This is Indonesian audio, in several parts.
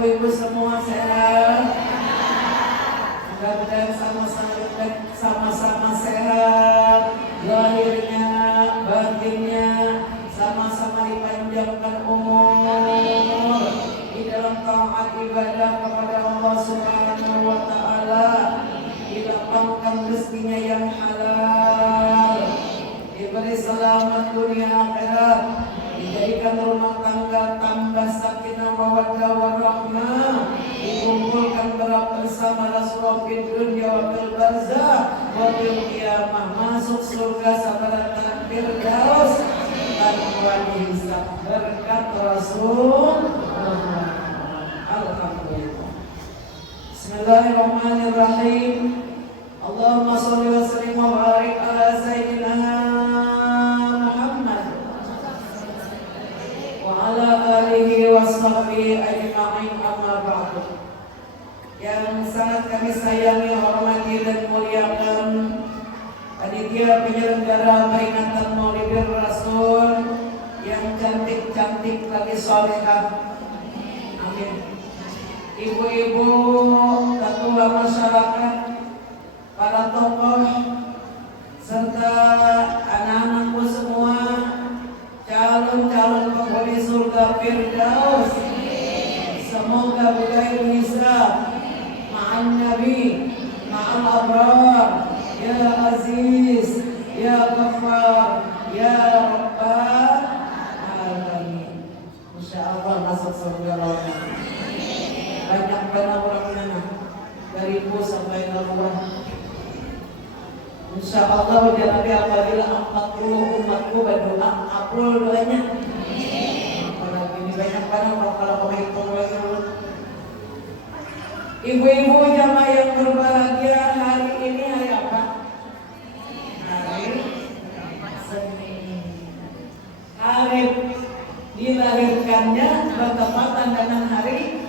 ibu-ibu semua sehat? Mudah-mudahan sama-sama sehat, lahirnya, batinnya, sama-sama dipanjangkan umur di dalam taat ibadah kepada Allah Subhanahu wa Ta'ala, dilapangkan rezekinya yang halal, diberi selamat dunia akhirat, dijadikan rumah tangga tambah sakinah mawaddah warahmah, dikumpulkan bersama Rasulullah di dunia wa fil barzakh wa fil qiyamah, masuk surga sabaratan firdaus tanpa hisab berkat Rasul. Alhamdulillah. Bismillahirrahmanirrahim. Allahumma shalli wa sallim wa barik ala sayyidina Muhammad wa ala alihi wa sahbihi ajma'in, amma ba'du. Yang sangat kami sayangi, hormati dan muliakan panitia penyelenggara peringatan Maulid Rasul yang cantik-cantik lagi solehah. Amin. Ibu-ibu, ketua masyarakat, para tokoh, serta anak-anakku semua, calon-calon penghuni surga Firdaus, semoga berakhir hisab ma'an Nabi, ma'al abrar, ya Aziz, ya Ghaffar, ya Rabbal Alamin. Insyaallah masuk surga Allah. Banyak orang-orangnya dari ibu sampai Allah. Insyaallah nanti apabila 40 umatku berdoa, April doanya. Apalagi ini banyak orang kalau menghitung lagi. Ibu-ibu jamaah yang berbahagia, hari ini hari apa? Hari Senin. Hari dilahirkannya bertepatan dengan hari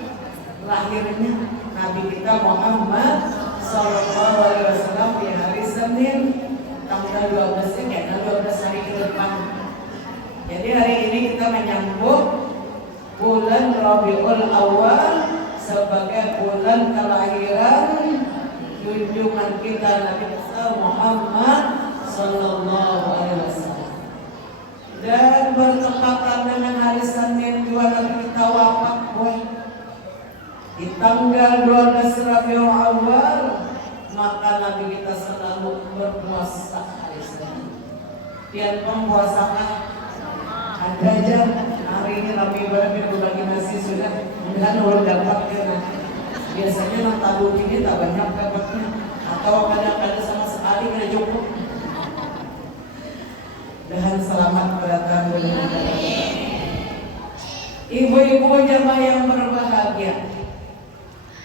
lahirnya Nabi kita Muhammad Sallallahu Alaihi Wasallam di hari Senin tanggal 12 karena 12 hari ke depan. Jadi hari ini kita menyambut bulan Rabiul Awal sebagai bulan kelahiran junjungan kita Nabi besar Muhammad Sallallahu Alaihi Wasallam. Dan bertepatan dengan hari Senin juga Nabi kita wafat di tanggal 12 Rabiul Awal, maka Nabi kita selalu berpuasa hari Senin. Dan pempuasaan ada aja hari ini Nabi berbagi nasi sudah, mudah-mudahan orang dapat ya. Biasanya nak tabung ini tak banyak dapatnya, atau kadang-kadang sama sekali nggak cukup. Dan selamat datang bulan Ramadan. Ibu-ibu jamaah yang berbahagia,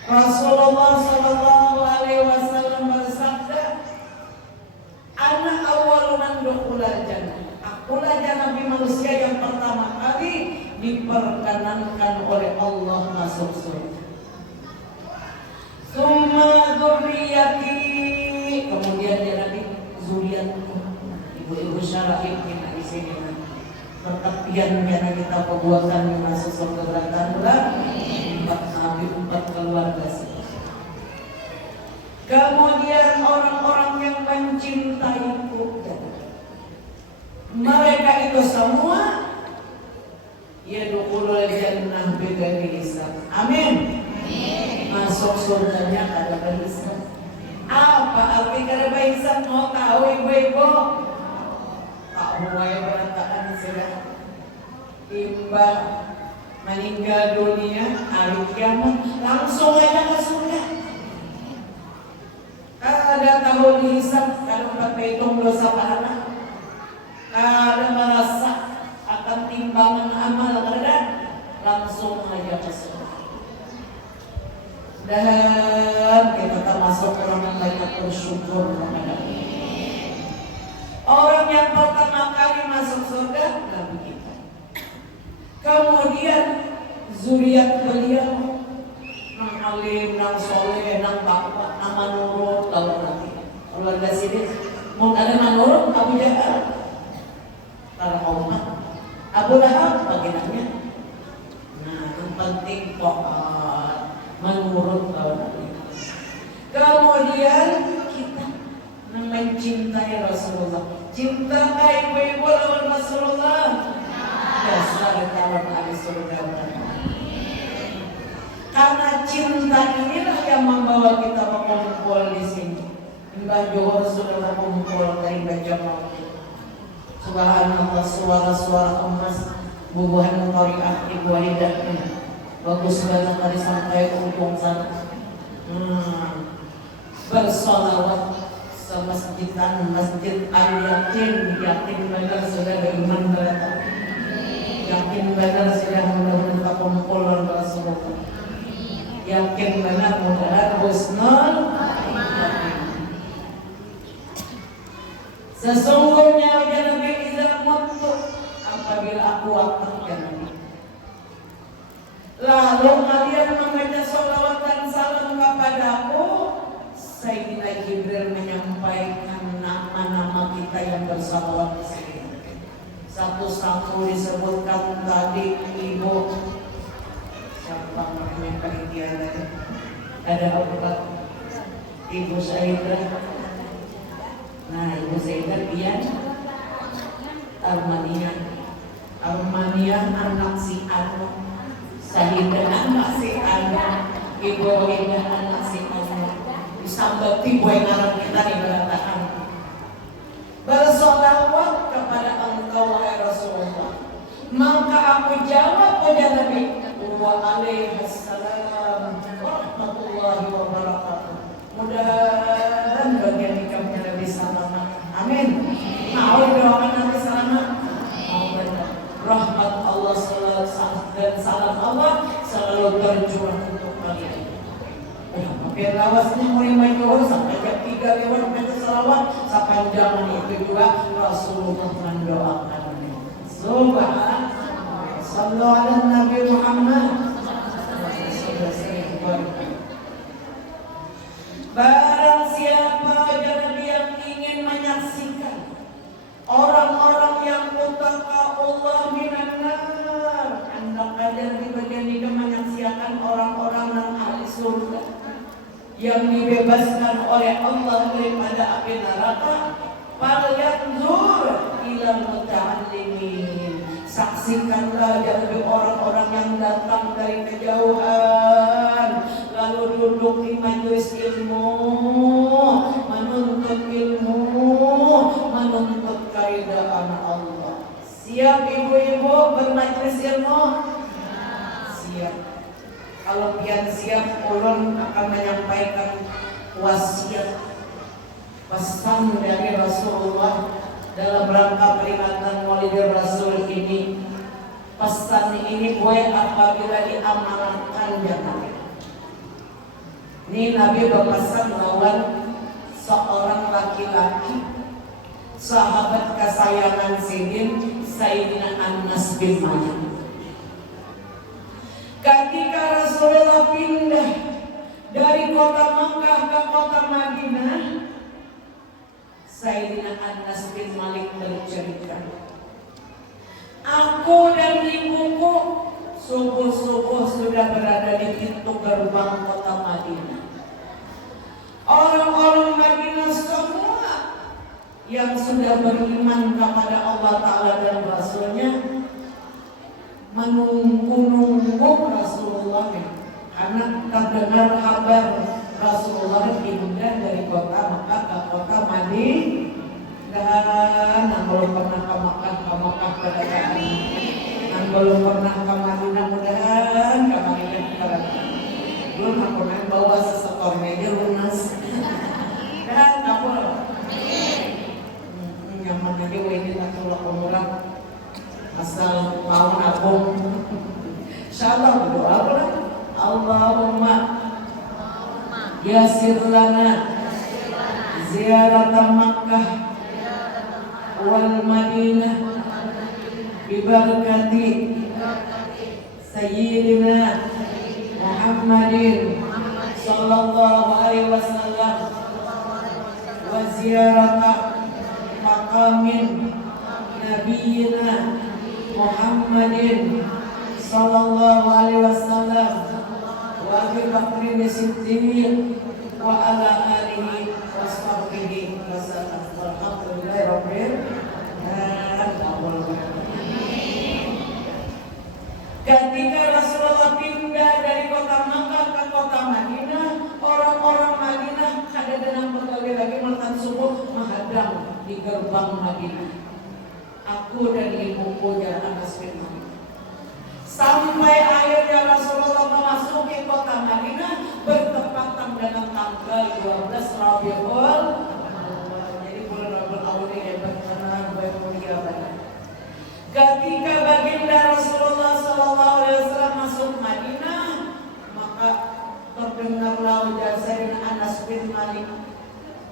Rasulullah Sallallahu Alaihi Wasallam bersabda, "Ana awwalu man dukhulal jannah." Akulah Nabi manusia yang pertama kali diperkenankan oleh Allah masuk surga. Summa dzurriyyati, kemudian dia Nabi zuriatku. Ibu-ibu syara'ib kita di sini. Perkatian karena kita perbuatan yang masuk surga bertambah. 4 nabi, 4 keluarga. Kemudian orang-orang yang mencintaiku, mereka itu semua yadkhulul jannah bighairi hisab. Amin. Masuk surganya kada berhisab. Apa arti kada berhisab? Mau tahu ibu-ibu? Tak mulai berantakan sudah. Timbang meninggal dunia, hari kiamat langsung aja ke surga. Kada tahu dihisab, kada berhitung dosa pahala, kada merasa akan timbangan amal, kada langsung aja ke surga. Dan kita termasuk orang yang banyak bersyukur kepada Allah. Orang yang pertama kali masuk surga Nabi kita. Kemudian zuriat beliau, nang alim, nang soleh, nang takwa, nang manurut, lalu nanti keluarga sini mau ada manurut Abu Jahal, para umat Abu Lahab baginanya. Nah, yang penting pokok mencintai Rasulullah. Cintakah ibu-ibu lawan Rasulullah? Dasar calon ahli surga. Karena cinta inilah yang membawa kita berkumpul di sini. Mbah Johor sudah berkumpul dari baca maut. Subhanallah, suara-suara emas bubuhan Qari'ah Ibu Hidayah. Bagus banget tadi sampai ujung sana. Bersolawat semasjidan masjid al-yakin, yakin benar sudah beriman benar, yakin benar sudah mudah-mudahan kumpulan Rasulullah, yakin benar mudah husnul yakin. Sesungguhnya ya Nabi izah mutu apabila aku wafat ya Nabi, lalu kalian membaca sholawat dan salam kepadaku. Sayyidina Jibril menyampaikan nama-nama kita yang bersalawat di sini. Satu-satu disebutkan tadi Ibu siapa namanya panitia tadi? Ada apa? Ibu Saidah. Nah, Ibu Saidah dia Armania anak si Anu, Sahidah anak si Anu, Ibu Indah anak si Anu. Sampai tibu yang ngarang kita nih beratakan bersolawat kepada engkau wahai Rasulullah. Maka aku jawab pada Nabi wa alaihassalam warahmatullahi wabarakatuh. Mudah-mudahan bagian ikamnya Nabi selamat. Amin. Mau doakan Nabi selamat. Rahmat Allah selalu dan salam Allah selalu tercurah untuk kalian. Biar lawasnya mulai main Johor sampai jam 3 lewat baca salawat sepanjang itu juga Rasulullah mendoakan. Subhanallah. Sallallahu alaihi Nabi Muhammad. Barang siapa ya Nabi yang ingin menyaksikan orang-orang yang muttaqah Allah minan nar, hendak ada di bagian ini menyaksikan orang-orang yang ahli surga yang dibebaskan oleh Allah daripada api neraka. Falyanzur ilal muta'allimin, saksikanlah dari orang-orang yang datang dari kejauhan lalu duduk di majelis ilmu, menuntut ilmu, menuntut keridhaan Allah. Siap ibu-ibu bermajelis ilmu? Siap. Kalau pian siap, ulun akan menyampaikan wasiat pesan dari Rasulullah dalam rangka peringatan Maulid Rasul ini. Pesan ini boleh apabila diamanatkan ya Nabi. Ini Nabi berpesan lawan seorang laki-laki sahabat kesayangan Sayyidina Anas bin Malik. Ketika Rasulullah pindah dari kota Makkah ke kota Madinah, Sayyidina Anas bin Malik bercerita, aku dan ibuku subuh-subuh sudah berada di pintu gerbang kota Madinah. Orang-orang Madinah semua yang sudah beriman kepada Allah Ta'ala dan Rasulnya menunggu Rasulullah, karena terdengar kabar Rasulullah pindah dari kota Makkah ke kota Madinah. Dan belum pernah ke Makkah pada saat ini, dan belum pernah ke Madinah, mudah-mudahan ke Madinah pada saat ini. Belum aku main bawa sesekor meja lunas. Dan aku nyaman aja ini aku lakukan asal mau nabung. Insyaallah berdoa lah. Allahumma yasir lana ziarah Makkah wal Madinah bibarakati Sayyidina Muhammadin sallallahu alaihi wasallam wa ziyarah maqamin nabiyina Muhammadin sallallahu alaihi wasallam wa Abi Bakrin Siddiq wa ala alihi wa astaghfiruh walhamdulillahirabbil alamin. Ketika Rasulullah pindah dari kota Makkah ke kota Madinah, orang-orang Madinah ada dalam berbagai lagi makan subuh menghadang di gerbang Madinah. Aku dan ibuku jalan Anas bin Malik. Sampai akhirnya Rasulullah memasuki kota Madinah bertepatan dengan tanggal 12 Rabiul Awal. Jadi bulan Rabiul Awal ini hebat karena banyak. Ketika baginda Rasulullah SAW masuk Madinah, maka terdengarlah ujar Sayyidina Anas bin Malik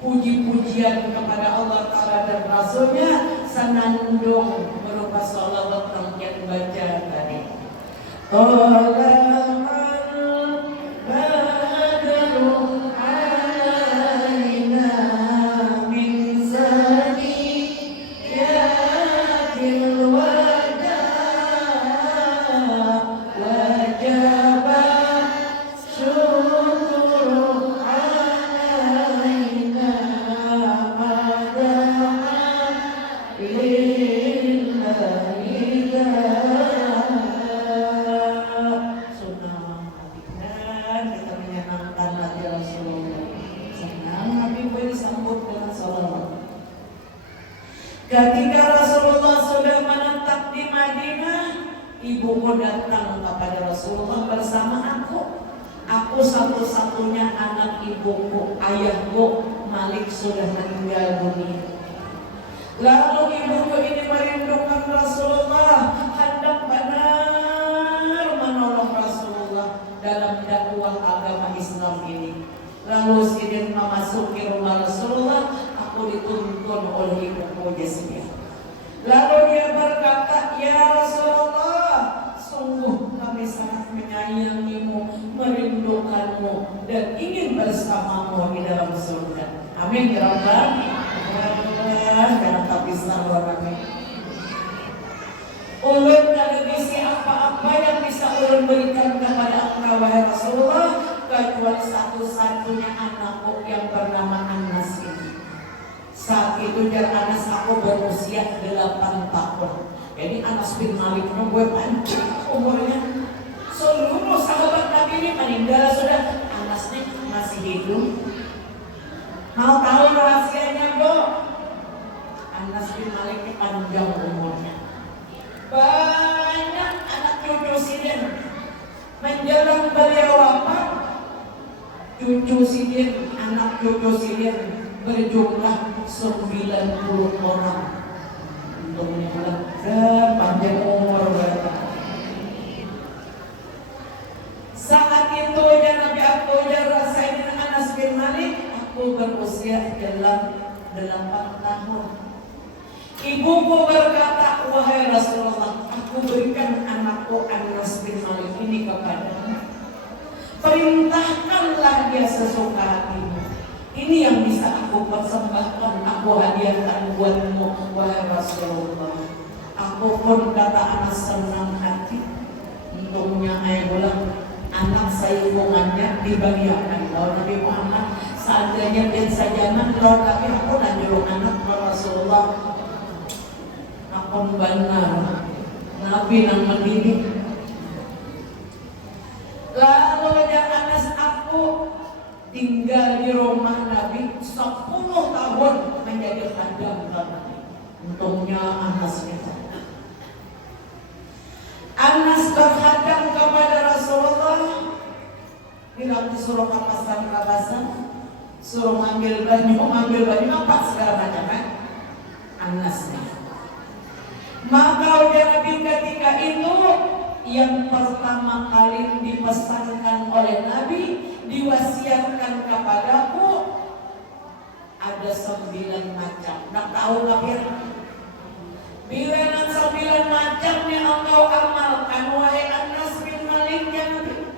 puji-pujian kepada Allah Ta'ala dan Rasulnya, senandung berupa sholawat yang baca tadi. Ketika Rasulullah sudah menetap di Madinah, ibuku datang kepada Rasulullah bersama aku. Aku satu-satunya anak ibuku, ayahku Malik sudah meninggal dunia. Lalu ibuku ini merindukan Rasulullah, hendak benar menolong Rasulullah dalam dakwah agama Islam ini. Lalu sidin memasuki rumah Rasulullah, aku dituntun oleh ibuku Jasmiyah. Lalu dia berkata, ya Rasulullah, sungguh kami sangat menyayangimu, merindukanmu, dan ingin bersamamu di dalam surga. Amin ya Rabbal alamin. Jangan tak bisa orang. Ulun ada bisi apa-apa yang bisa ulun berikan kepada engkau wahai Rasulullah, kecuali satu-satunya anakku yang bernama Anas ini. Saat itu jar Anas aku berusia 8 tahun. Jadi Anas bin Malik itu gue panjang umurnya. Seluruh sahabat Nabi ini meninggal sudah, Anas ini masih hidup. Mau tahu rahasianya, Bu? Anas bin Malik ini panjang umurnya. Banyak anak cucu sidin. Menjelang beliau wafat, cucu sidin, anak cucu sidin berjumlah 90 orang. Untuk menjelang panjang umur berapa? Saat itu ya Nabi aku ya Sayyidina Anas bin Malik, aku berusia 8 tahun. Ibuku berkata, wahai Rasulullah, aku berikan anakku Anas bin Malik ini kepadamu. Perintahkanlah dia sesuka hatimu. Ini yang bisa aku persembahkan, aku hadiahkan buatmu, wahai Rasulullah. Aku pun kata Anas senang hati. Untungnya ayah bilang, anak saya hubungannya dibagikan. Kalau Nabi Muhammad seandainya dia sajaman, kalau Nabi aku nanjurung anak Rasulullah. Aku benar Nabi yang mendidik. Lalu yang Anas aku tinggal di rumah Nabi 10 tahun menjadi khadam Nabi. Untungnya Anas itu. Anas berkhadam kepada Rasulullah. Bila disuruh kapasan, suruh ambil baju apa segala macam kan? Anas nih. Maka udah Nabi ketika itu yang pertama kali dipesankan oleh Nabi, diwasiatkan kepadaku ada 9 macam. Nak tahu kafir? Bilangan 9 macam yang engkau amalkan wahai Anas bin Malik ya Nabi.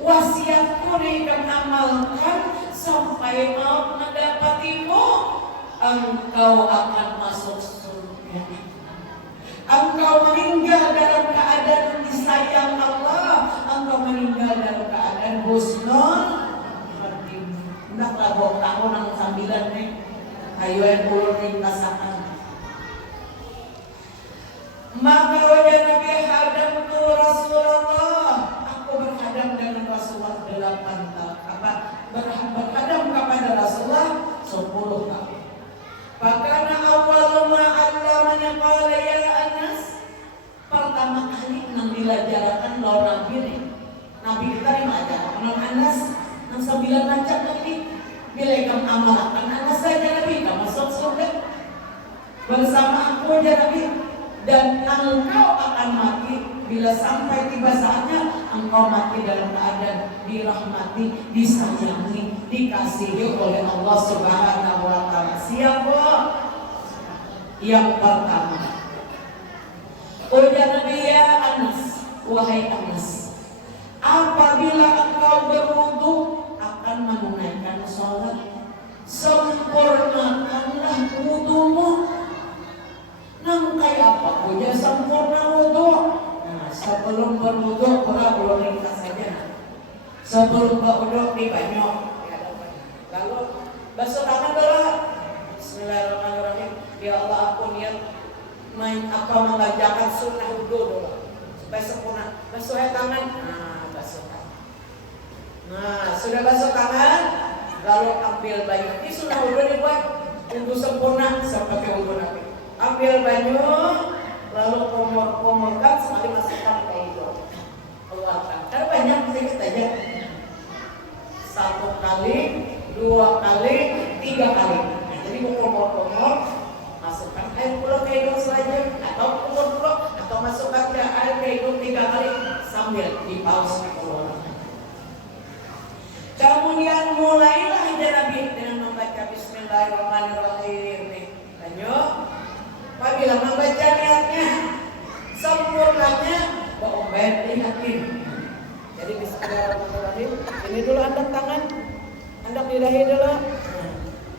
Wasiatku akan amalkan sampai maut mendapatimu, engkau akan masuk surga. Engkau meninggal dalam keadaan disayang Allah, engkau meninggal dalam keadaan husnul khatimah. Hendaklah 2 tahun sambilan nih. Ayo yang ulun ning kasakan. Maka wajah Nabi hadam tu Rasulullah. Aku berhadap dengan Rasulullah 8 tahun. Berhadap kepada Rasulullah 10 tahun. Fakana awal ma allamana qala ya Anas. Pertama kali nang dilajarakan lawan Nabi nih. Nabi kita yang ajar Anas nang 9 macam tadi. Bila kamu amalkan Anas saja Nabi kamu masuk surga bersama aku aja Nabi, dan engkau akan mati bila sampai tiba saatnya engkau mati dalam keadaan dirahmati, disayangi, dikasihi oleh Allah Subhanahu wa taala. Siapa? Yang pertama, ujar Nabi ya Anas, wahai Anas, apabila engkau berwudu akan menunaikan sholat, sempurnakanlah wudumu. Nang kayak apa? Udah sempurna wudu. Nah, sebelum berwudu pura ringkas saja. Sebelum berwudu di banyu, lalu basuh tangan dulu. Bismillahirrahmanirrahim. Ya Allah, aku niat mengerjakan sunnah wudu dulu supaya sempurna. Basuh tangan. Nah, basuh tangan. Nah, sudah basuh tangan, lalu ambil banyu. Ini sunnah wudu dibuat wudu sempurna seperti wudu Nabi. Ambil banyu, lalu kumur-kumurkan sekali masukkan ke hidung, keluarkan. Karena banyak sedikit aja. 1 kali, 2 kali, 3 kali. Nah, jadi kumur-kumur, masukkan air pula ke hidung saja, atau kumur-kumur, atau masukkan ke air ke hidung 3 kali sambil dipaus dikeluarkan. Kemudian mulailah Nabi dengan membaca Bismillahirrahmanirrahim. Banyu. Apabila membaca niatnya, sempurnanya berobat lihatin. Jadi bismillahirrahmanirrahim. Ini dulu andap tangan, andap di dahi dulu.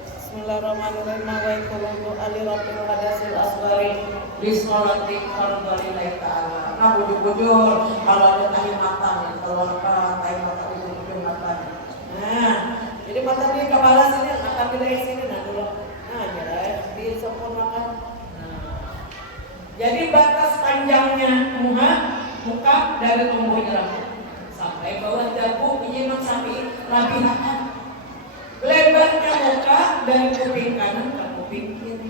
Bismillahirrahmanirrahim. Nawaitu ali rabbil hadasil asghari li sholati fardhillahi ta'ala. Nah, bujur-bujur kalau ada tahi mata, keluarkan tahi mata di ujung mata. Nah, jadi mata di kepala sini, mata di dahi sini, nah dulu. Nah, jadi disempurnakan. Jadi batas panjangnya muka dari tumbuhnya rambut sampai bawah dagu menyimak sampai rapihan. Lebarnya muka dari kuping kanan ke kuping kiri.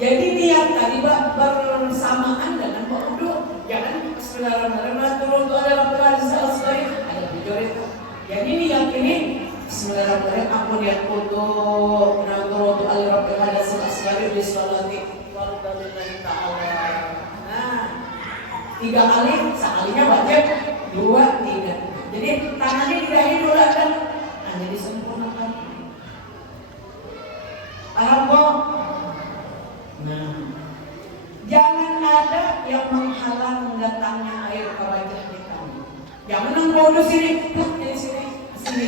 Jadi niat tadi bersamaan dengan wudu. Jangan bismillahirrahmanirrahim turun ada rabbil alamin ada bujur itu. Jadi niat ini bismillahirrahmanirrahim aku niat wudu menurut al-rabbil alamin di sholati fardhillahi ta'ala. Nah, 3 kali, sekalinya wajib, 2, 3. Jadi tangannya di dahi dulu kan, nah jadi sempurnakan. Paham kok? Nah, jangan ada yang menghalang datangnya air ke wajah kita. Jangan nunggu sini, dari sini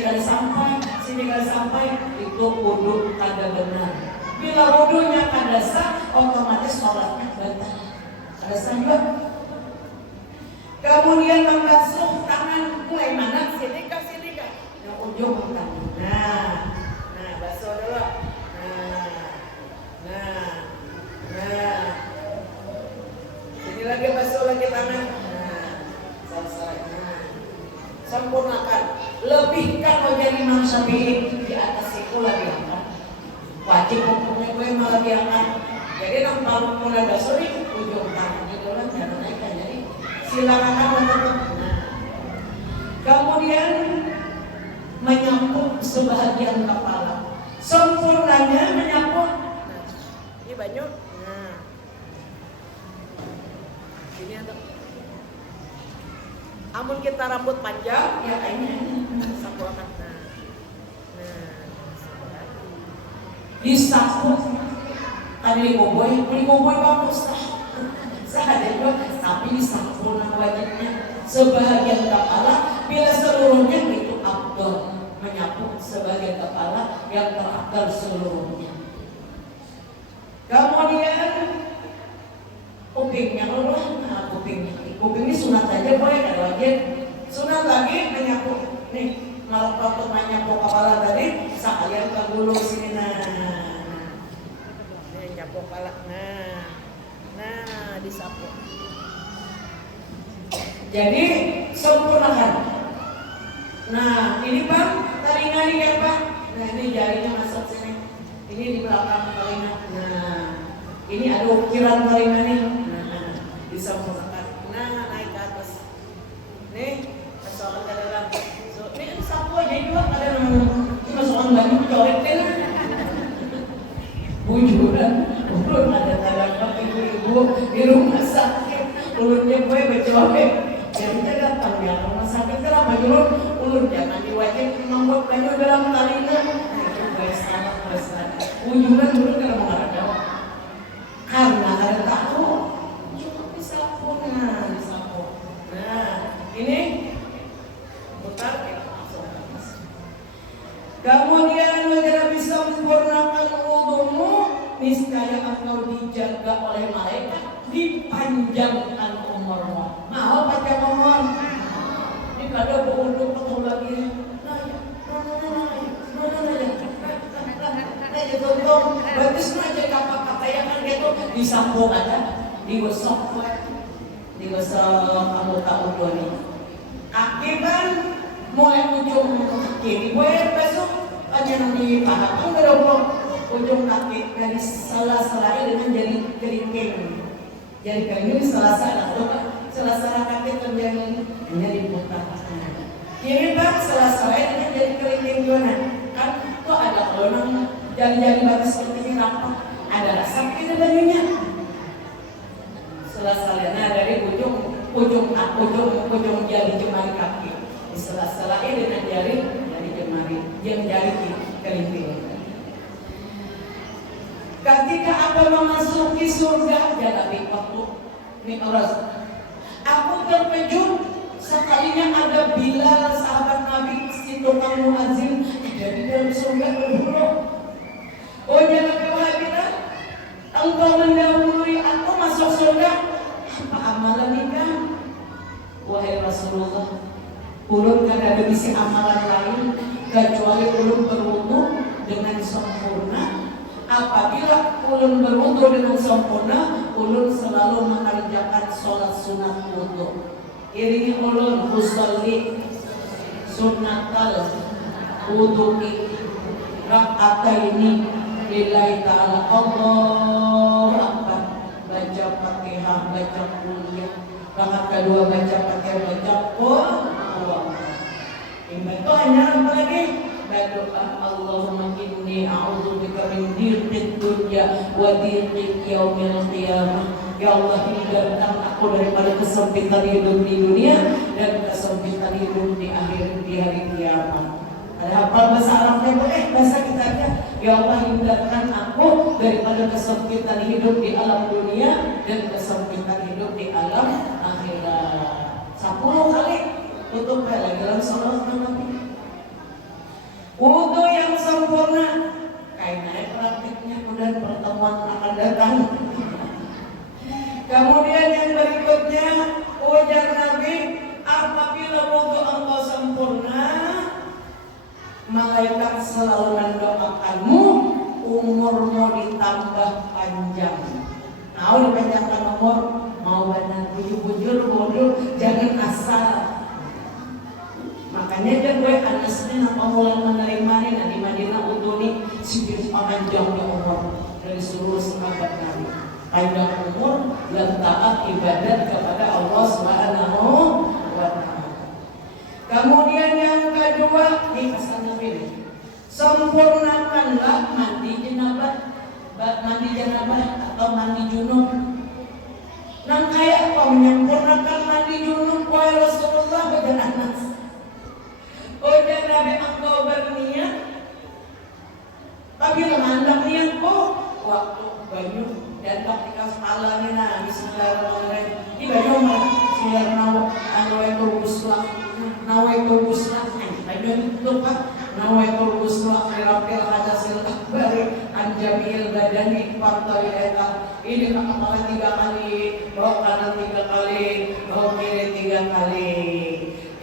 kali sampai, itu wudu kada benar. Bila wudunya kada sah, otomatis sholatnya batal. Kada sah juga. Kemudian membasuh tangan mulai mana? Sini kah? Yang ujung tangan. Nah, basuh dulu. Nah. Sini lagi basuh lagi tangan. Nah, selesai. Nah, sempurnakan. Lebihkan wajah Imam Syafi'i di atas siku lagi angkat. Wajib hukumnya gue malah diangkat. Jadi nampak mulai basuh di ujung tangan itu kan jangan naikkan. Jadi silakan teman-teman. Nah, kemudian menyapu sebahagian kepala. Sempurnanya menyapu. Nah, ini banyu. Nah, ini ada. Amun kita rambut panjang, ya kayaknya sapuakan. Disapu tadi boboy bagus sahada juga, tapi disapu wajibnya sebahagian kepala. Bila seluruhnya itu afdal, menyapu sebagian kepala yang terafdal seluruhnya. Kemudian kupingnya kupingnya sunat saja boleh, ada wajib. Sunat lagi menyapu nih, kalau menyapu kepala tadi sekalian ke gulu sini Nih nyapu kepala. Nah disapu. Jadi sempurnakan. Nah ini Pak, telinga nih kan Pak. Nah ini jarinya masuk sini. Ini di belakang telinga. Nah ini ada ukiran telinga nih. Nah disempurnakan. Nah naik ke atas. Nih masukkan ke dalam. So, ini sapu aja juga ada masukkan baju coret kan. Bujuran, ulun ada tanda ibu-ibu di rumah sakit. Ulunnya gue bercoret. Jadi datang ya rumah sakit kenapa ulun? Ulun jangan diwajib membuat baju dalam telinga. Ujuran dulu kalau mau ada karena ada tahu cukup disapu. Nah ini putar ya. Kemudian agar bisa sempurnakan wudumu, niscaya engkau dijaga oleh malaikat, dipanjangkan umurmu. Mau panjang umur? Ini kada berunduk ketemu lagi. Bagus aja kata-kata yang kan gitu disambung aja, digosok kamu tahu nih. Kaki kan mulai ujung kiri, gue besok aja nanti paha kan berapa ujung kaki dari sela-sela dengan jari kelingking. Jari kelingking sela-sela, sela-sela kaki terjadi diputar. Kiri Pak sela-sela dengan jari kelingking gimana? Kan tuh ada kelonang jari-jari batas seperti ini rapat, ada rasa di bajunya. Sela-selanya dari ujung jari jemari kaki. Sela-selanya dengan jari jemari, yang jari kelingking. Ketika apa memasuki surga, jaga waktu mikros. Aku terkejut sekalinya ada Bilal sahabat Nabi si tukang muadzin ada di dalam surga berburu. Oh jangan kewajiban, engkau mendahului aku masuk surga. Apa amalan nikah? Wahai Rasulullah, ulun kan ada bisi amalan lain kecuali ulun berwudu dengan sempurna. Apabila ulun berwudu dengan sempurna, ulun selalu mengerjakan sholat sunat wudu. Iringi ulun usolli sunnatal wudu'i rak'ataini lillahi ta'ala. Allahu Akbar. Baca Fatihah, baca kuliah. Rakaat kedua baca Fatihah, baca Qul. Itu hanya apa lagi? Berdoa Allahumma inni a'udzubika min dhiqid dunya wa dhiqid yaumil qiyamah. Ya Allah, hindarkan aku daripada kesempitan hidup di dunia dan kesempitan hidup di hari kiamat. Ada apa bahasa Arabnya boleh, bahasa kita aja. Ya Allah, hindarkan aku daripada kesempitan hidup di alam dunia dan kesempitan hidup di alam akhirat. 10 kali tutup lagi dalam salat Nabi. Wudu yang sempurna. Kayaknya praktiknya dan pertemuan akan datang. Kemudian yang berikutnya ujar Nabi, apabila wudu engkau sempurna, malaikat selalu mendoakanmu umurmu ditambah panjang. Mau dipanjangkan umur, mau badan bujur-bujur, wudu jangan asal. Makanya dia gue anasnya apa mulai menerima nih di Madinah wudu nih sibuk panjang umur dari seluruh sahabat Nabi. Panjang umur dan taat ibadat kepada Allah Subhanahu wa Ta'ala. Kemudian yang kedua, ini pesan Nabi ini, sempurnakanlah mandi janabah atau mandi junub. Nang kayak kau menyempurnakan mandi junub, wahai Rasulullah badan Anas. Oh jangan engkau berniat, tapi lemandang niatku waktu banyu dan ketika sekala nina bismillahirrahmanirrahim di banyu mah bismillahirrahmanirrahim nawaitul busla banyu itu Pak nawaitul busla firafil hadasil akbari anjamil badani partai eta ini kepala 3 kali bawah kanan 3 kali bawah kiri 3 kali.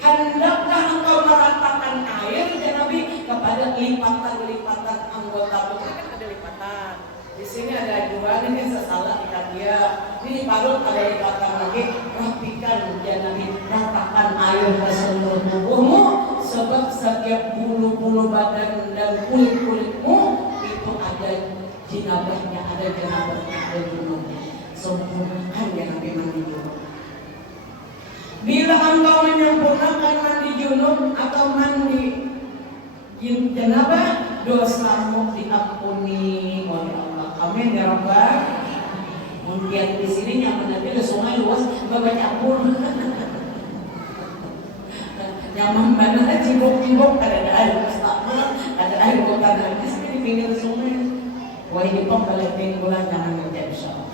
Hendaklah engkau meratakan air dan Nabi kepada lipatan-lipatan anggota tubuh. Kan ada lipatan. Di sini ada dua, ini sesalah ikat dia. Ini parut ada lipatan lagi. Rapikan, jangan ratakan air ke seluruh tubuhmu, sebab setiap bulu-bulu badan dan kulit-kulitmu itu ada jinabahnya, ada janabahnya, ada junubnya. Sempurnakan jangan mandi junub. Bila engkau menyempurnakan mandi junub atau mandi janabah, dosamu diampuni oleh Allah. Amin ya Rabbal. Mungkin di sini nyaman nanti ada sungai luas, bapak campur. Nyaman mana cibok-cibok ada air mustahil, ada air kota dan di sini di pinggir sungai. Wah ini pembalik mingguan jangan menjadi salah.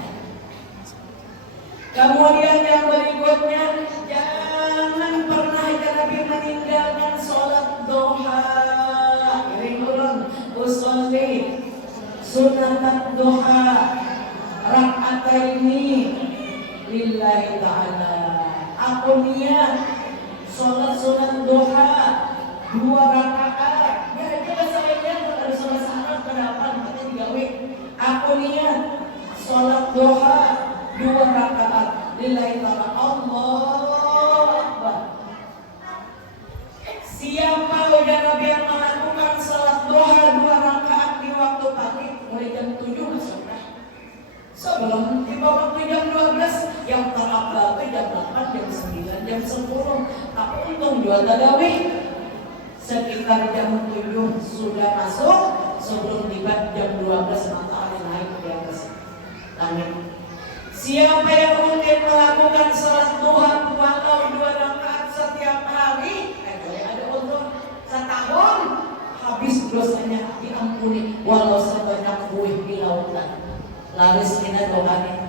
Kemudian yang berikutnya, jangan pernah Nabi meninggalkan sholat duha. Ini turun usolli sunat duha rak'ataini lillahi ta'ala. Aku niat sholat sunat duha 2 rakaat. Ya jelas saja ada sholat sunat kenapa nanti digawe. Aku niat sholat duha 2 rakaat lillahi ta'ala. Allahu Akbar. Siapa udah Nabi yang melakukan sholat duha 2 rakaat di waktu pagi mulai jam 7 masuk. Sebelum tiba waktu jam 12 yang terapal itu jam 8, jam 9, jam 10. Tapi untung jual tarawih sekitar jam 7 sudah masuk sebelum tiba jam 12 matahari naik di atas langit. Siapa yang rutin melakukan sholat duha walau 2 rakaat setiap hari, ada untuk setahun habis dosanya diampuni walau sebanyak buih di lautan. Laris minat rohani.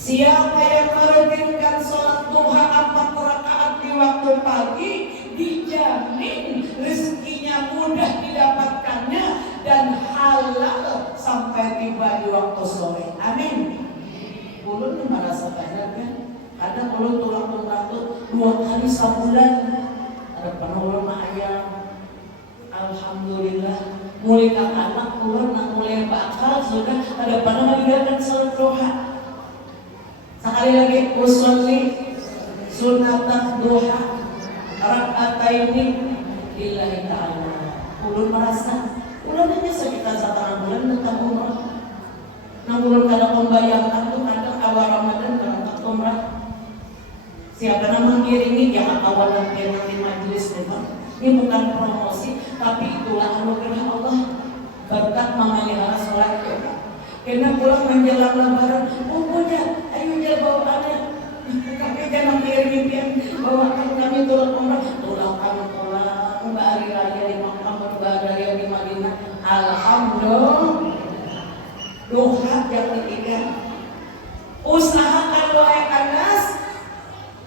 Siapa yang merutinkan sholat duha 4 rakaat di waktu pagi, dijamin rezekinya mudah didapatkannya dan halal sampai tiba di waktu sore. Amin. Ulun merasa banyak kan? Kadang ulun tulang-tulang 2 kali sebulan. Ada pernah ulun ayam. Alhamdulillah. Mulai anak ulun mulai bakal sudah ada pernah meninggalkan sholat duha. Sekali lagi usolli sunat duha rak'ataini lillahi ta'ala. Ulun merasa ulun hanya sekitar 1 bulan tentang umrah. Nang ulun kadang membayangkan tuh kadang awal Ramadan berangkat umrah. Siapa nama mengiringi jangan awalan dia nanti majelis memang. Ini bukan promosi, tapi itulah anugerah Allah. Berkat memelihara sholat kita. Karena pulang menjelang lebaran, punya, ayo jalan bawaannya. Tapi jangan mengiringi bawakan kami turun umrah. Tulang kami pulang, mbak hari raya di Makkah, mbak hari raya di Madinah. Alhamdulillah. Doa yang ketiga, usahakan wahai Anas,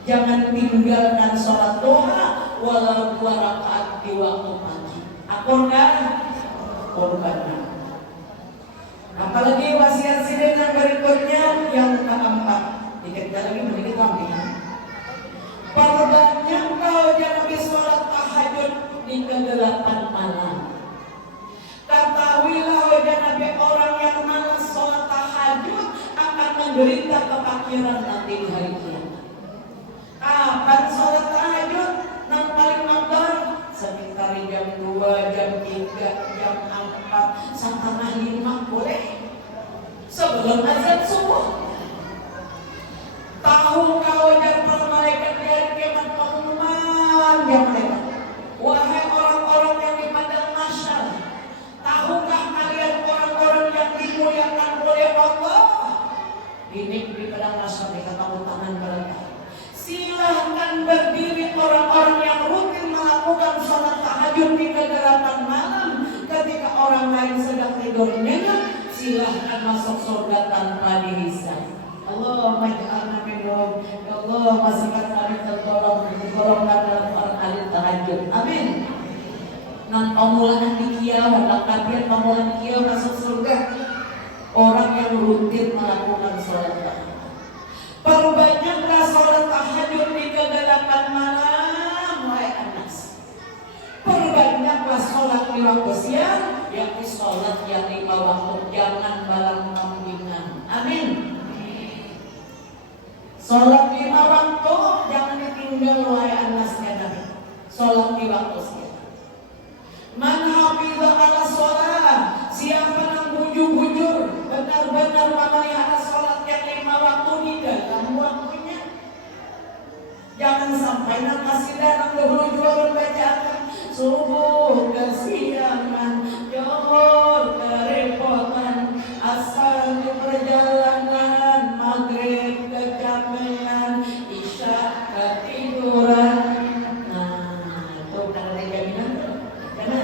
jangan tinggalkan sholat duha walau 2 rakaat di waktu pagi. Akunkan, korbankan. Apalagi wasiat sidin yang berikutnya yang keempat. Dikit lagi menjadi kambing. Perbanyak kau jangan sholat tahajud di kegelapan malam. Ketahuilah wajah Nabi orang yang malas sholat tahajud akan menderita kefakiran nanti di hari kiamat. Kapan sholat tahajud? Yang paling afdal sekitar jam 2, jam 3, jam 4, setengah 5 boleh sebelum azan subuh. Tahu kau dan para malaikat di hari kiamat pengumuman yang mereka, wahai orang-orang yang di padang mahsyar, tahukah kalian orang-orang yang dimuliakan oleh Allah? Ini di padang mahsyar dikatakan tangan mereka. Silahkan berdiri orang-orang yang rutin melakukan sholat tahajud di kegelapan malam. Ketika orang lain sedang tidur nyenyak, silahkan masuk surga tanpa dihisab. Allahumma ja'alna minhum. Ya Allah, masihkan kami tergolongkan dalam orang ahli tahajud. Amin. Nan pamulaan di kiamat, takbir pamulaan kiamat masuk surga. Orang yang rutin melakukan sholat tahajud. Perbanyaklah sholat tahajud di kegelapan malam, wahai Anas. Perbanyaklah waktu siang, yakni sholat yang 5 waktu, jangan barang pembinaan. Amin. Sholat 5 waktu jangan ditinggal wahai anasnya Nabi. Sholat di waktu siang. Man hafidha ala sholat, siapa yang bujur-bujur benar-benar memelihara sholat yang 5 waktu di dalam waktunya. Jangan sampai kasih dalam dahulu jual bacaan subuh kesiangan, johor kerepotan, asal di perjalanan, maghrib kecapean, isya ketiduran. Nah, itu bukan ada jaminan tuh. Karena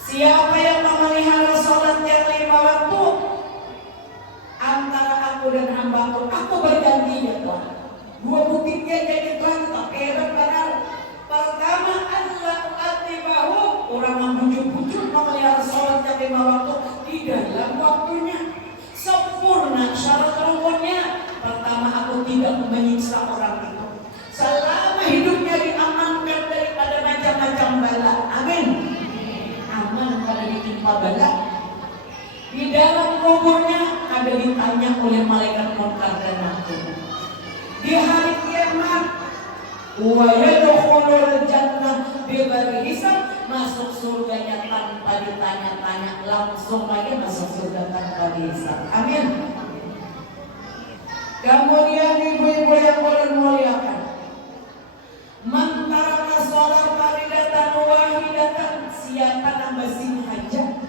siapa yang memelihara sholat yang 5 waktu antara aku dan hambaku, aku berjanji ya Tuhan. 2 buktinya jadi Tuhan tak hebat benar. Pertama adalah atibahu, orang membujuk-bujuk memelihara sholat yang 5 waktu di dalam waktunya. Sempurna syarat rukunnya. Pertama, aku tidak menyiksa orang itu selama hidupnya diamankan daripada macam-macam bala. Amin. Aman pada ditimpa bala. Di dalam kuburnya ada ditanya oleh malaikat munkar dan nakir. Di hari kiamat, wa yadkhulul jannah bighairi hisab, masuk surganya tanpa ditanya-tanya, langsung aja masuk surga tanpa dihisab. Amin. Kemudian ibu-ibu yang boleh muliakan, man taraka shalat faridatan wahidatan, siapa nambah sin hajat.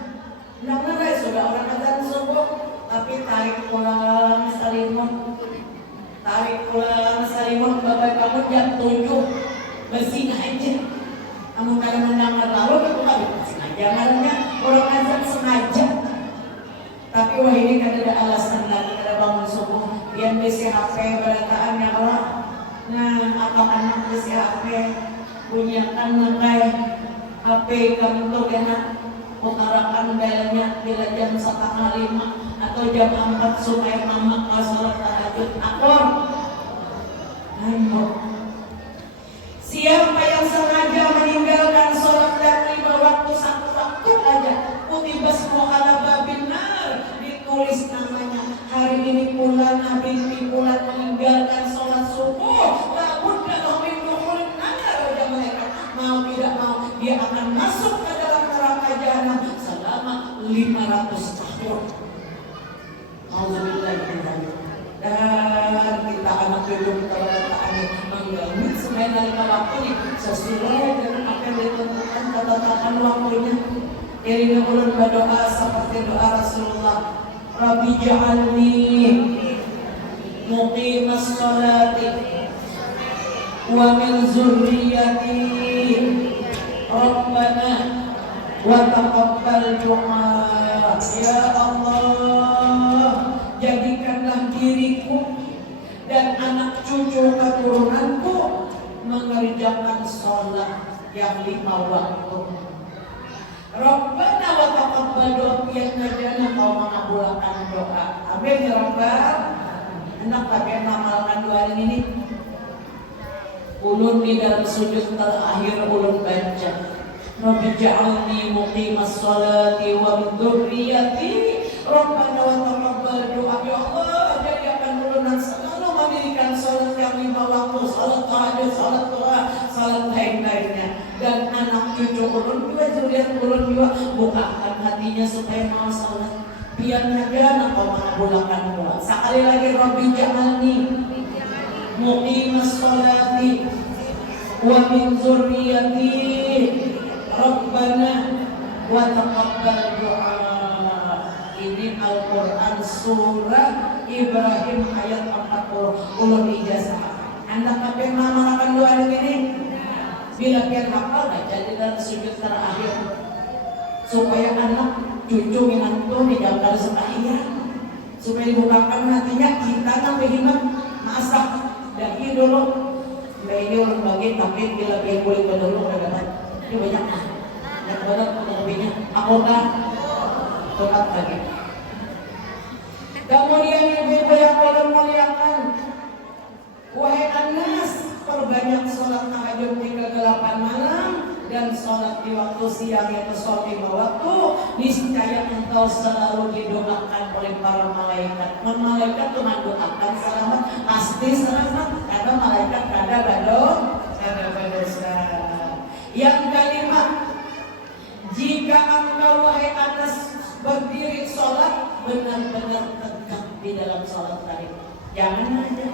Benar-benar sudah orang azan subuh tapi tarik pulang salimut. Tarik pulang salimut, bapak kamu jam 7 mesin aja. Kamu kadang mendengar lalu itu kali sengaja ngarannya orang azan sengaja. Tapi wah ini kan ada alasan lagi, ada bangun subuh dia besi HP berataan ya Allah. Nah, atau anak besi HP bunyikan mengai HP kamu tuh enak utarakan belnya bila jam 4:30 atau jam 4 supaya mama mau sholat tahajud. Akor. Ayo. Siapa yang sengaja meninggalkan sholat dan 5 waktu satu waktu aja, kutibas muhalaba binar, ditulis namanya hari ini bulan Nabi bulan meninggalkan sholat subuh. Labud kalau minduhul nagar aja mereka mau tidak mau dia akan masuk ke dalam neraka jahanam selama 500 tahun. Alhamdulillah dan kita anak cucu kita bertahan mengganggu sebenarnya 5 waktu nih sesuai dengan apa yang ditentukan ketetapan waktunya. Dirinya ulun berdoa seperti doa Rasulullah, Rabbi ja'alni muqimas sholati wa min zurriyati Rabbana wa taqabbal du'a. Ya Allah, jadikanlah diriku dan anak cucu keturunanku mengerjakan sholat yang 5 waktu. Rabbana wa taqabbal du'a, yang ngajana kau mengabulkan doa. Amin ya Rabbal. Enak pakai mengamalkan doa ini. Ulun di dalam sujud terakhir ulun baca, Rabbi ja'alni muqimas sholati wa min dzurriyyati Rabbana wa taqabbal du'a. Ya Allah, jadikan ulun selalu mendirikan sholat yang 5 waktu, sholat tahajud, sholat doa, sholat lain-lainnya. Dan anak cucu ulun juga, zuriat ulun juga bukakan hatinya supaya mau sholat. Biar negara kau mengabulkan doa. Sekali lagi, Rabbi ja'alni muqimas sholati wa min dzurriyyati Rabbana wa taqabbal du'a. Ini Al-Quran surah Ibrahim ayat 40. Ulun ijazah. Anda kapan mengamalkan doa ini? Bila pian hafal baca di dalam sujud terakhir supaya anak cucu minantu dijauhkan sembahyang, supaya dibukakan hatinya kita sampai himat masak dari dulu. Ini ulun bagi tapi bila pian boleh dulu udah dapat. Ini banyak yang banyak lebihnya. Aku kan tetap lagi. Kemudian ibu-ibu yang boleh muliakan, wahai anas, perbanyak sholat tahajud di kegelapan malam dan sholat di waktu siang atau sholat di waktu, niscaya engkau selalu didoakan oleh para malaikat. Malaikat tuh mendoakan selamat, pasti selamat karena malaikat kada berdosa. Yang kelima, jika engkau wahai atas berdiri sholat, benar-benar tegak di dalam sholat tadi. Jangan aja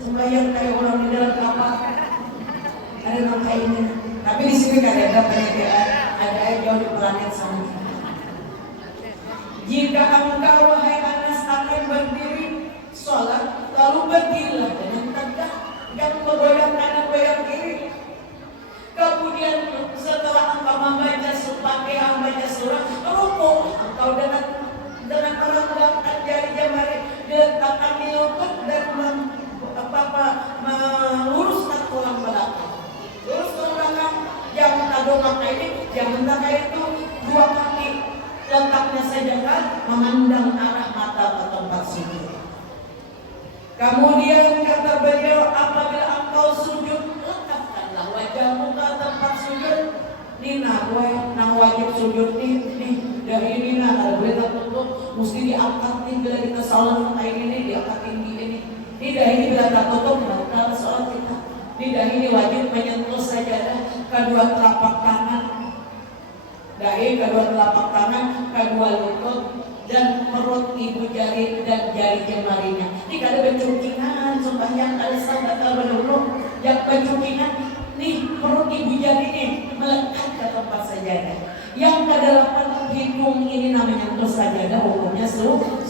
sembahyang kayak orang di dalam kapal. Ada nama ini. Tapi di sini kan ada penyediaan, ada jauh di planet sana. Jika engkau wahai anas akan berdiri sholat, lalu berdirilah dengan tegak, jangan bergoyang kanan goyang kiri. Kemudian setelah engkau membaca surah, rukuk, engkau dengan melangkahkan jari jemari, diletakkan di lutut dan meluruskan tulang belakang. Lurus tulang belakang, jangan taduk kaki ini, jangan kaki itu, dua kaki letaknya saja kan memandang arah mata ke tempat sujud. Kemudian kata beliau, apabila engkau sujud, lekatkanlah wajahmu ke tempat sujud. Ini nang wajib sujud nih dari ini kalau boleh tertutup, mesti diangkat nih bila kita salat kayak ini, diangkat tinggi ini. Tidak ini bila tertutup batal sholat kita. Tidak ini wajib menyentuh sajadah kedua telapak tangan, dahi kedua telapak tangan, kedua lutut dan perut ibu jari dan jari jemarinya. Ini kada bencukingan, sumpah yang ada batal menurut yang bencukingan. Nih perut ibu jari nih melekat ke tempat sajadah. Yang kedelapan hidung ini namanya untuk sajadah, hukumnya sunnah.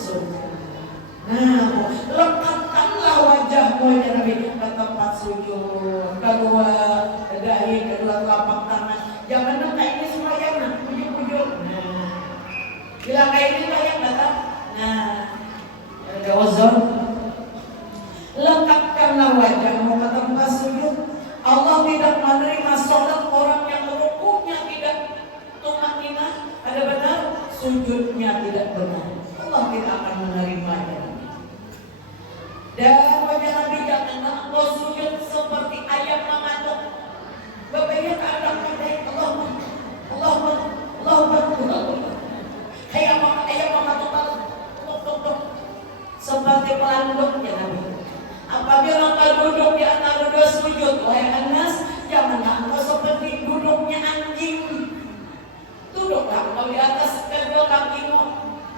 Nah, lekatkanlah wajahmu ya Nabi ke tempat sujud. Kedua dahi, kedua telapak tangan. Jangan kayak ini sembahyang, pujuk-pujuk. Nah, bila kayak ini sembahyang datang. Nah, ada uzur. Lekatkanlah wajahmu ke tempat sujud. Allah tidak menerima sholat orang yang rukuknya tidak tumakninah, ada benar, sujudnya tidak benar. Allah tidak akan menerimanya. Dan wajah Nabi jangan engkau sujud seperti ayam mematuk. Bapak-ibu ada Allah. Ayam mematuk seperti pelanduk ya Nabi. Apabila engkau duduk di antara dua sujud, wahai Anas, janganlah engkau seperti duduknya anjing. Duduklah engkau di atas kedua kakimu,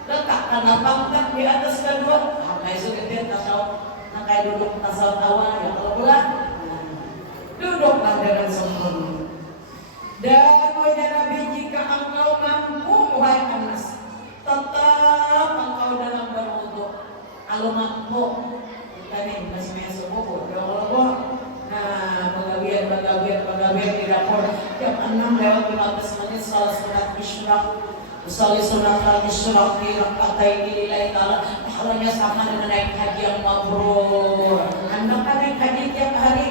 letakkanlah pangkat di atas kedua. Apa itu gede tasawuf? Nah kayak duduk tasawuf tawa ya kalau pulang. Duduklah dengan sempurna. Dan wahai Nabi, jika engkau mampu, wahai Anas, tetap engkau dalam berwudu. Kalau mampu, tadi masih subuh, nah penggawian di dapur jam 6 lewat 15 menit salat isyraq, usolli sunat al-isyraq di rakaatain lillahi ta'ala. Pahalanya sama dengan naik haji yang mabrur. Anda kan naik haji tiap hari.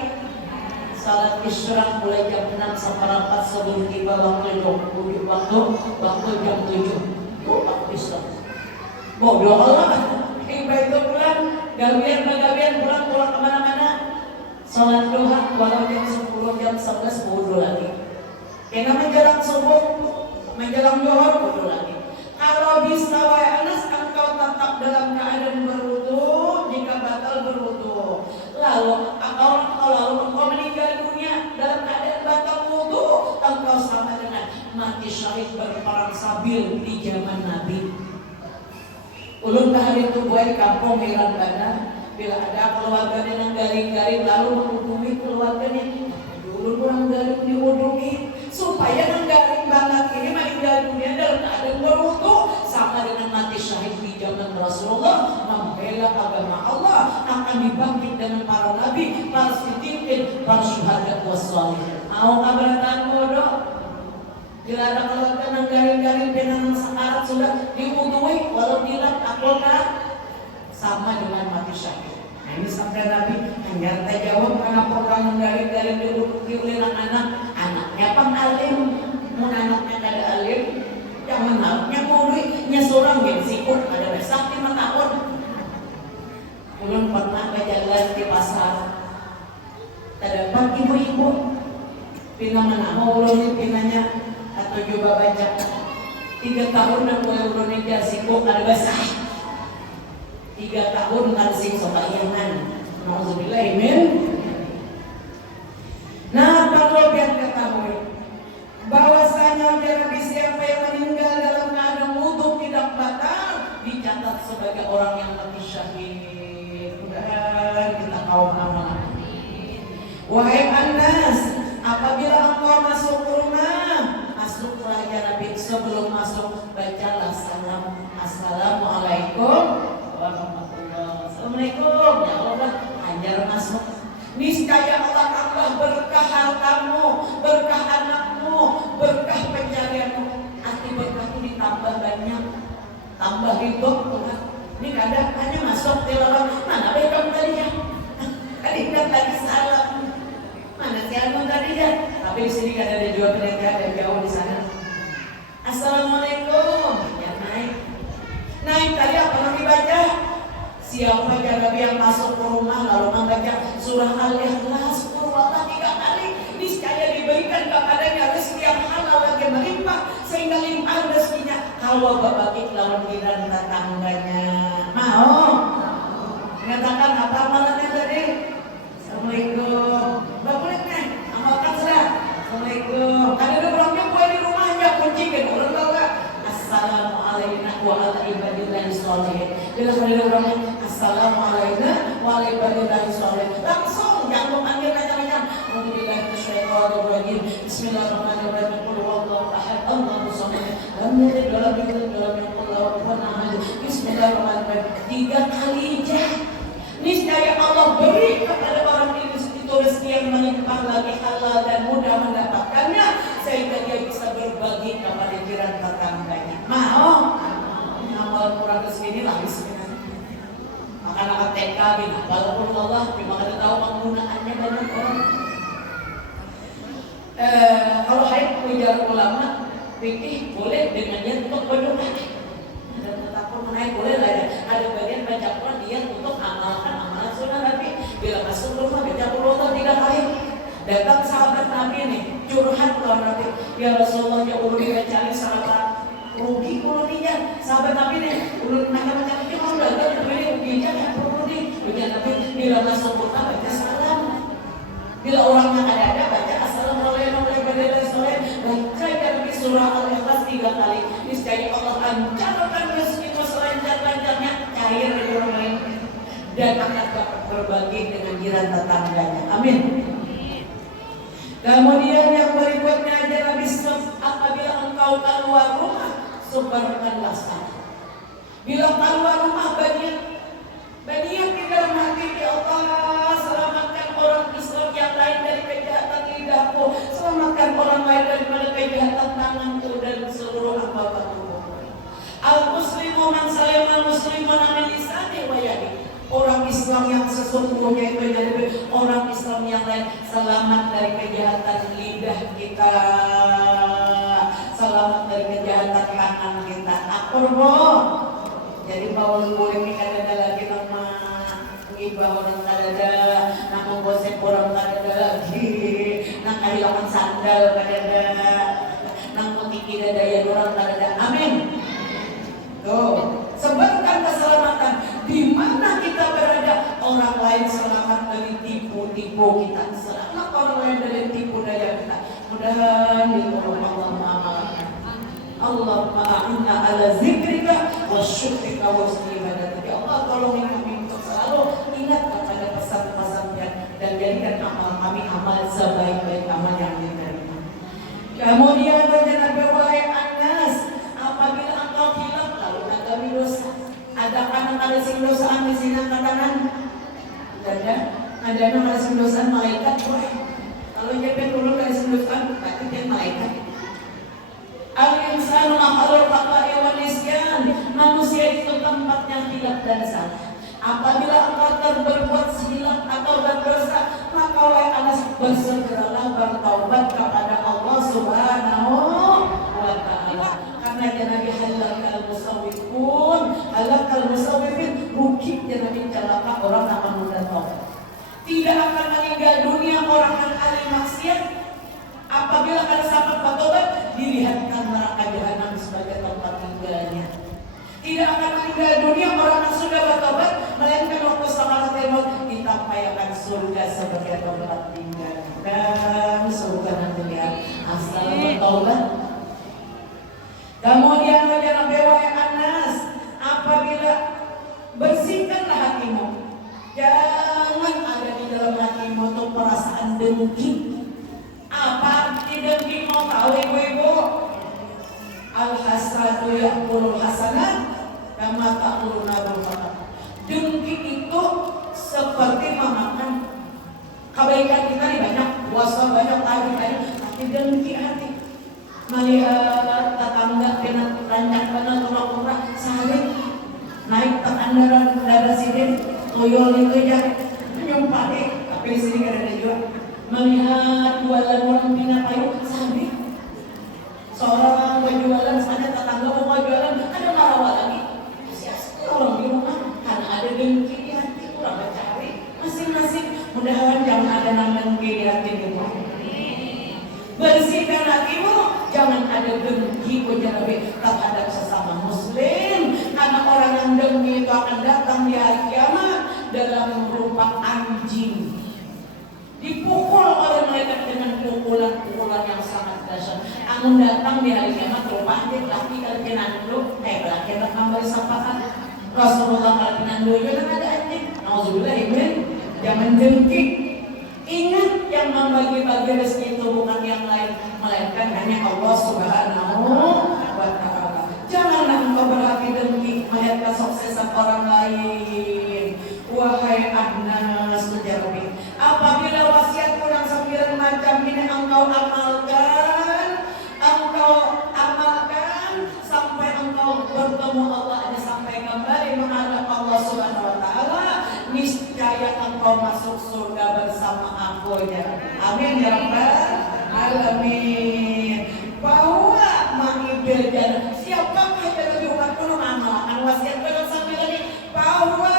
Salat isyraq mulai jam 6 sampai 4 sebelum tiba waktu jam 7. Waktu isyraq. Mau doa itu pulang, gawian pulang kemana-mana. Salat duha walau jam 10 jam 11 wudu lagi. Karena menjelang subuh, menjelang zuhur wudu lagi. Kalau bisa wahai Anas, engkau tetap dalam keadaan berwudu jika batal berwudu. Lalu engkau meninggal dunia dalam keadaan batal wudu, engkau sama dengan mati syahid berperang sabil di zaman Nabi. Ulun hari itu buat kampung Miran Bana, bila ada keluarganya yang garing-garing lalu menghubungi keluarganya, dulu kurang garing dihubungi supaya yang garing banget ini meninggal dunia dalam keadaan berwudu sama dengan mati syahid di zaman Rasulullah, membela agama Allah, akan dibangkit dengan para nabi, para siddiqin, para syuhada wassalihin. Mau kabaratan bodoh? Bila ada keluarga yang garing-garing dengan sekarat sudah diwudui walau dilap akulna sama dengan mati syahid. Nah ini sampai Nabi hanya jawab karena orang yang garing-garing diwudui oleh anak anaknya pang alim, mun anaknya kada alim, yang menariknya wudui seorang yang sikut ada besak 5 tahun. Ulun pernah berjalan di pasar, terdapat ibu-ibu Pina mana mau ulun pinanya atau coba baca 3 tahun na mulai ulun ini siko kada basah 3 tahun kan sing sobayangan nauzubillah min. Nah kalau biar ketahui bahwasanya Nabi siapa yang meninggal dalam keadaan wudu tidak batal dicatat sebagai orang yang mati syahid. Mudah-mudahan kita kaum amal. Wahai Anas, apabila engkau masuk rumah, masuklah ya Nabi. Sebelum masuk bacalah salam. Assalamualaikum warahmatullahi wabarakatuh. Assalamualaikum. Ya Allah, ajar masuk. Niscaya Allah tambah berkah hartamu, berkah anakmu, berkah pencarianmu. Arti berkah itu ditambah banyak, tambah hidup Tuhan. Ini kadang hanya masuk di dalam mana bekam tadi ya? Tadi kan tadi salam. Mana si Anu tadi ya? Tapi di sini kan ada juga penelitian ada jauh di sana. Assalamualaikum. Ya naik. Naik tadi apa yang dibaca? Siapa Nabi yang masuk ke rumah lalu membaca surah Al-Ikhlas purwata 3 kali, niscaya diberikan kepadanya rezeki yang halal dan melimpah sehingga limpah rezekinya. Kalau berbagi lawan jiran tetangganya, mau? Mengatakan apa amalannya tadi? Assalamualaikum. Boleh kan? Amalkan sudah. Assalamualaikum. Ada orangnya boleh di rumahnya kunci kan orang bawa. Assalamualaikum warahmatullahi wabarakatuh. Bila ada orangnya Assalamualaikum warahmatullahi wabarakatuh. Langsung jangan panggil macam-macam. Alhamdulillah Bismillahirrahmanirrahim. Bismillahirrahmanirrahim. Qul huwallahu ahad. Allahu samad. Lam yalid wa lam yulad wa lam yakul lahu kufuwan ahad. Bismillahirrahmanirrahim. 3 kali aja. Niscaya Allah beri kepada orang itu rezeki yang melimpah lagi halal dan mudah mendapatkannya sehingga dia bisa berbagi kepada jiran tetangganya. Mau? Amal kurang rezeki ini lah bismillah. Maka anak TK bina walaupun Allah cuma kada tahu penggunaannya banyak orang. Kalau haid ujar ulama fikih boleh dengan niat untuk berdoa. Dan tetapun naik boleh lah ya. Ada bagian baca Quran dia untuk amalkan amalan sunnah Nabi. Bila masuk rumah baca Quran 3 kali. Datang sahabat Nabi nih curhat ke Nabi. Ya Rasulullah ya ulun cari sahabat rugi uluninya. Sahabat Nabi nih ulun macam-macam itu mau datang beli ruginya ya rugi. Ujian Nabi bila masuk rumah baca salam. Bila orangnya ada baca assalamualaikum warahmatullahi wabarakatuh. Baca ya Nabi surah Al-Ikhlas 3 kali. Niscaya Allah lancarkan rezeki selancar-lancarnya cair di orang lain dan akan dapat berbagi dengan jiran tetangganya. Amin. Kemudian yang berikutnya aja Nabi apabila engkau keluar rumah sebarkanlah salam. Bila keluar rumah banyak di dalam hati ya Allah, selamatkan orang Islam yang lain dari kejahatan lidahku, selamatkan orang lain daripada kejahatan tanganku dan seluruh anggota tubuhku. Al-muslimu man salima al-muslimuna min lisanihi wa yadihi. Orang Islam yang sesungguhnya itu dari orang Islam yang lain selamat dari kejahatan lidah kita, selamat dari kejahatan tangan kita. Akurbo. Jadi bawal boleh kita ada lagi nama ngibah orang kadada, nama gosip orang kadada lagi, nama kehilangan sandal kadada, nama tiki daya orang kadada. Amin. Tuh, sebarkan keselamatan di mana kita berada. Orang lain selamat dari tipu-tipu kita, selamat orang lain dari tipu daya kita. Mudah-mudahan ditolong Allah mengamalkan. Allahumma a'inna ala zikrika wa syukrika wa husni ibadatika. Ya Allah tolong kami untuk selalu ingat kepada pesan-pesannya dan jadikan amal kami amal sebaik-baik amal yang diterima. Kemudian Nabi wahai Anas, apabila engkau hilaf lalu kami dosa. Ada anak ada sing dosaan di sini katakan ada anak sing dosaan malaikat. Kalau jepet dulu dari sing dosaan berarti dia malaikat. Al-insanu makhluk khata'i wa nisyan. Manusia itu tempatnya hilaf dan salah. Apabila engkau berbuat silap atau berdosa, maka wahai Anas bersegeralah bertaubat kepada Allah Subhanahu wa ta'ala. Karena Nabi halakal musawwifin rugi Nabi celaka orang akan mudah taubat. Tidak akan meninggal dunia orang yang ahli maksiat akan sampai bertobat, dilihatkan neraka jahanam sebagai tempat tinggalnya. Tidak akan tinggal dunia orang yang sudah bertobat, melainkan waktu sakaratul maut ditampaikan surga sebagai tempat tinggal. Dan surga nantinya asal bertobat. Kemudian wajan bewai Anas, apabila bersihkanlah hatimu, jangan ada di dalam hatimu tuh perasaan dengki. Apa arti dengki? Mau tahu ibu-ibu? Al-hasadu ya'kulul hasanat kama ta'kuluna al-fakat. Dengki itu seperti memakan kebaikan kita nih, banyak puasa, banyak tahajud, banyak, tapi dengki hati. Melihat tetangga kena rancak benar kurang-kurang sehari naik tekandaran dada sini tuyul itu ya nyumpah deh, tapi di sini gak ada jual. Melihat jualan orang Mina Payu sehari seorang berjualan, misalnya tetangga mau jualan, ada marah lagi. Sia-sia orang di rumah karena ada dengki di hati, kurang mencari masing-masing. Mudah-mudahan jangan ada nama dengki di hati kita. Bersihkan hatimu, jangan ada dengki terhadap sesama muslim, karena orang yang dengki itu akan datang di hari kiamat dalam berupa anjing, dipukul oleh mereka dengan pukulan-pukulan yang sangat dahsyat. Amun datang di hari kiamat berupa anjing, laki kalau kinandu, laki rekam bersapaan Rasulullah kalau kinandu itu ada anjing. Nauzubillah, jangan dengki. Ingat, yang membagi-bagi rezeki itu bukan yang lain, melainkan hanya Allah Subhanahu wa Ta'ala. Janganlah engkau berhati dengki melihat kesuksesan orang lain. Wahai Anas Tujarbi, apabila wasiat kurang 9 macam ini engkau amalkan sampai engkau bertemu Allah, ada sampai kembali menghadap Allah Subhanahu wa Ta'ala, niscaya engkau masuk surga bersama aku ya. Amin ya rabbal alamin. Bahwa ma'ibil jannah, siapakah yang lebih umat penuh amalkan wasiat dengan sambil ini, bahwa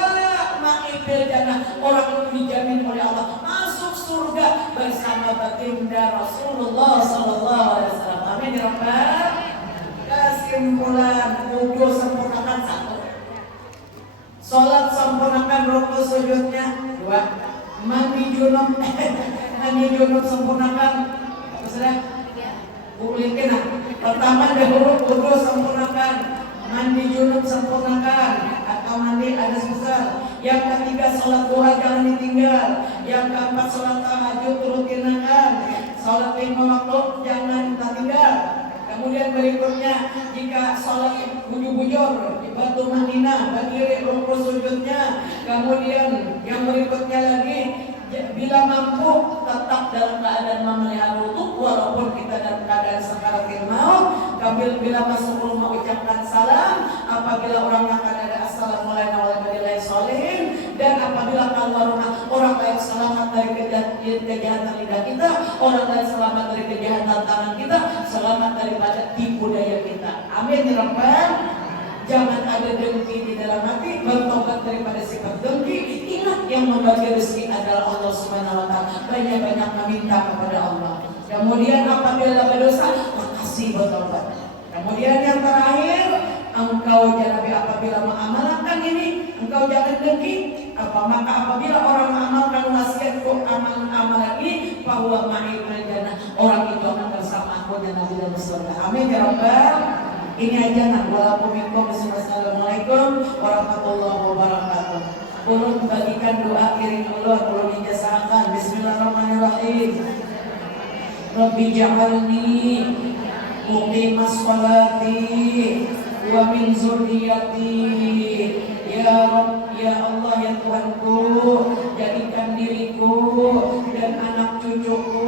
ma'ibil jannah, orang itu dijamin oleh Allah masuk surga bersama baginda Rasulullah sallallahu alaihi wasallam. Amin ya rabbal. Kesimpulan, wudu sempurnakan 1, sholat sempurnakan rukun sujudnya 2, mandi junub sempurnakan sudah ulikin. Pertama dahulu wudu sempurnakan, mandi junub sempurnakan atau mandi ada besar. Yang ketiga sholat duha jangan ditinggal. Yang keempat sholat tahajud rutinakan. Sholat 5 waktu jangan tertinggal. Kemudian berikutnya, jika sholat bujur-bujur dibantu manina, berdiri rukun sujudnya. Kemudian yang berikutnya lagi, bila mampu tetap dalam keadaan memelihara wudu walaupun kita dalam keadaan sakaratul maut. Bila masuk rumah ucapkan salam, apabila orang akan ada assalamualaikum warahmatullahi wabarakatuh. Dan apabila keluar rumah, orang lain selamat dari kejahatan lidah kita, orang lain selamat dari kejahatan tangan kita, selamat daripada tipu daya kita. Amin ya rabbal. Jangan ada dengki di dalam hati, bertobat daripada sifat dengki. Ingat, yang membagi rezeki adalah Allah Subhanahu wa Ta'ala. Banyak-banyak meminta kepada Allah. Kemudian apabila berdosa, makasih bertobat. Kemudian yang terakhir, engkau jangan apabila mengamalkan ini, engkau jangan dengki. Maka apabila orang mengamalkan wasiatku, amal ini, bahwa ma'ibul jannah, orang itu akan bersama aku dan Nabi dalam surga. Amin ya rabbal. Ini aja nak walaupun Assalamualaikum warahmatullahi wabarakatuh. Ulun bagikan doa kirim ulun, ulun ijazahkan. Bismillahirrahmanirrahim. Rabbi ja'alni muqimas sholati wa min zurriyati. Ya Rabb, ya Allah, ya Tuhanku, jadikan diriku dan anak cucuku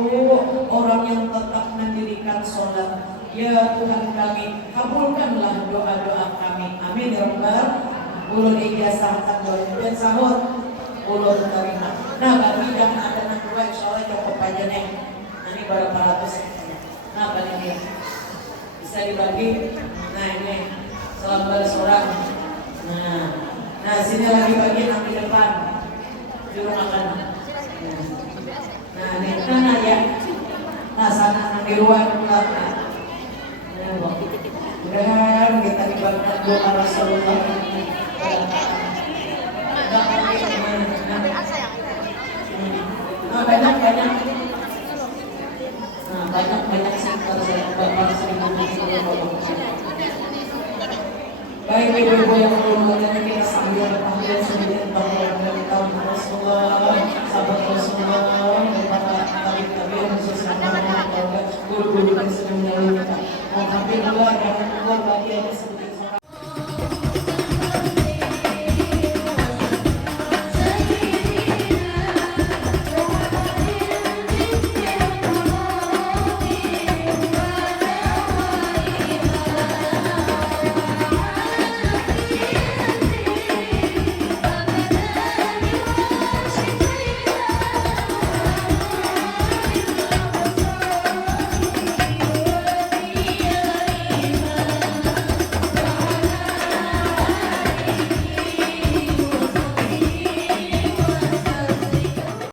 orang yang tetap mendirikan sholat. Ya Tuhan kami, kabulkanlah doa-doa kami. Amin ya rabbal. Ulun ijazahkan doa dan sahur ulun terima. Nah, bagi jangan ada anak dua, insyaallah cukup aja nih. Ini berapa ratus? Nah, bagi ini bisa dibagi. Nah, ini selama seorang. Nah, sini lagi bagi nanti depan di rumah kan. Nah, ini ya. Nah, sana nanti tiruan lata. Mudah-mudahan kita diberkati doa Rasulullah.